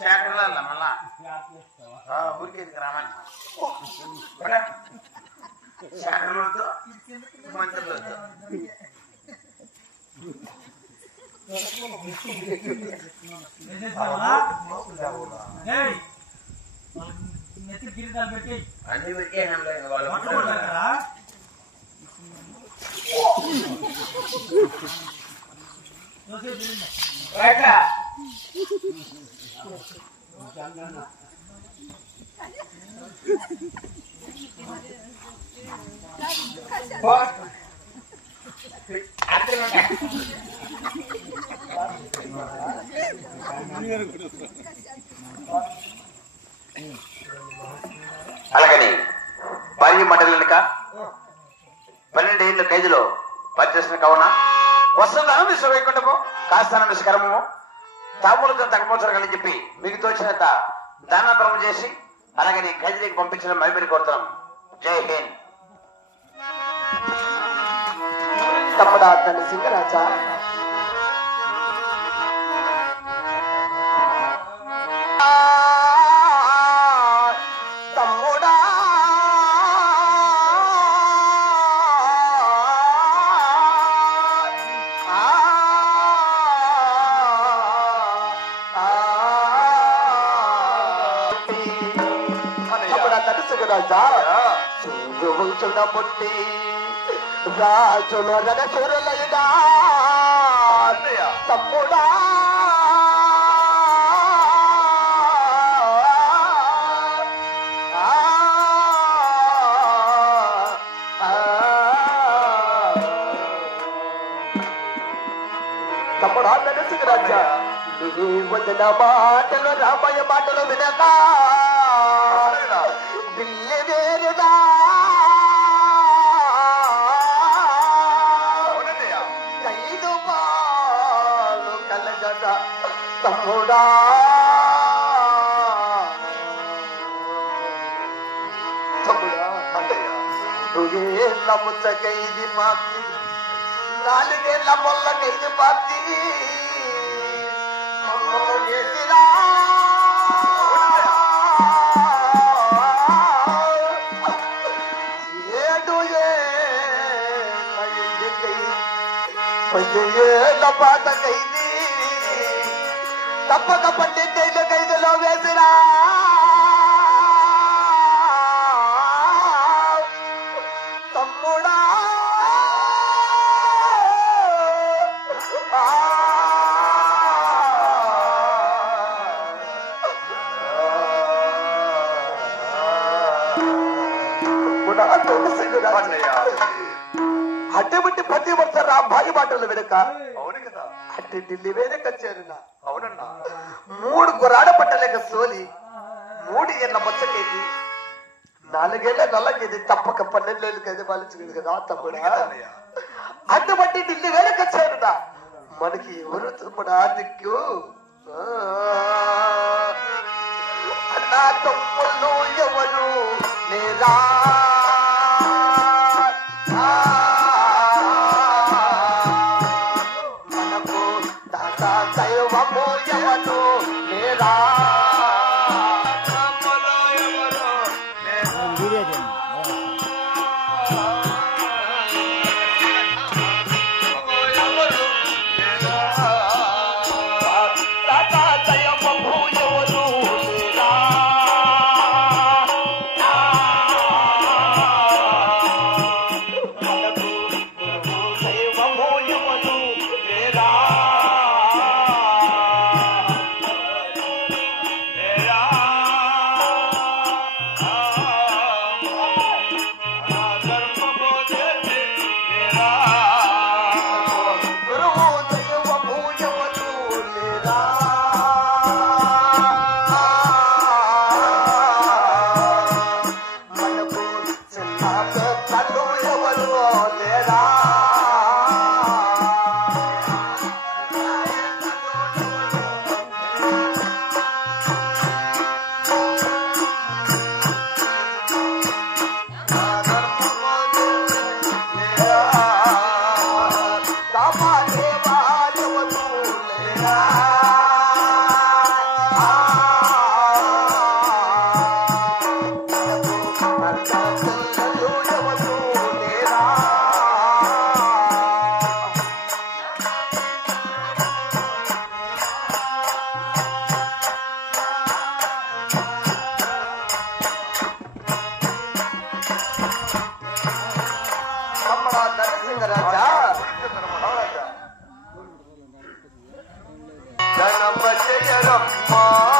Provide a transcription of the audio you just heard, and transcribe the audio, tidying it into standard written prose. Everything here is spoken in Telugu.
శేఖర్ల మళ్ళా ఊరికేది రామని శేఖర్లతో మంత్రులతో అన్ని పెట్టి వాళ్ళు అలాగని భార్య మండలి వెనుక 12 ఏళ్ళ ఖైదులో పనిచేసిన కావున వసంతం విశ్వవైకుంఠము కాస్తానం విశ్వకరము తాములతో తగ్గపోతారని చెప్పి మీకు తోచినంత దానాపరం చేసి అలాగని ఖైదీలకు పంపించడం మైమరి కోరుతున్నాం. జై హింద్. తమ్ముడా తల్లి సింగరాజా తమ్ముడా సింగరాజా చూచున్న పుట్టి రాజుల రణసురులైనా తమ్ముడా తమ్ముడా నరసింహ రాజా వదిన మాటలు రామయ్య మాటలు వినక దిల్లి వేరుదా తమ్ముడా తమ్ముడా నువ్వేళ్ళ ముచ్చకైది పాతి 4 ఏళ్ళ మొల్లకైది పాతి చేసిరా 7 ఏళ్ళ పాతకైది తప్పక 12 ఖైదులో వేసిరా తమ్ముడా అటువంటి ప్రతి ఒక్క భార్య మాటలు వెనుక అవును కదా అట్టి ఢిల్లీ వేదక చేరిన అవునన్నా 3 గురాడ పట్టలేక సోలి 3 ఏళ్ళ మొత్తకేది 4 ఏళ్ళ నల్లకేది తప్పక 12 ఏళ్ళకైతే పాలించింది కదా తమ్ముడా అటువంటి ఢిల్లీ వేదక చేరిన మనకి ఎవరు తమ్ముడా దిక్కు అన్నా తమ్ముళ్ళు ఎవరు లేదా దుర్గమ్మ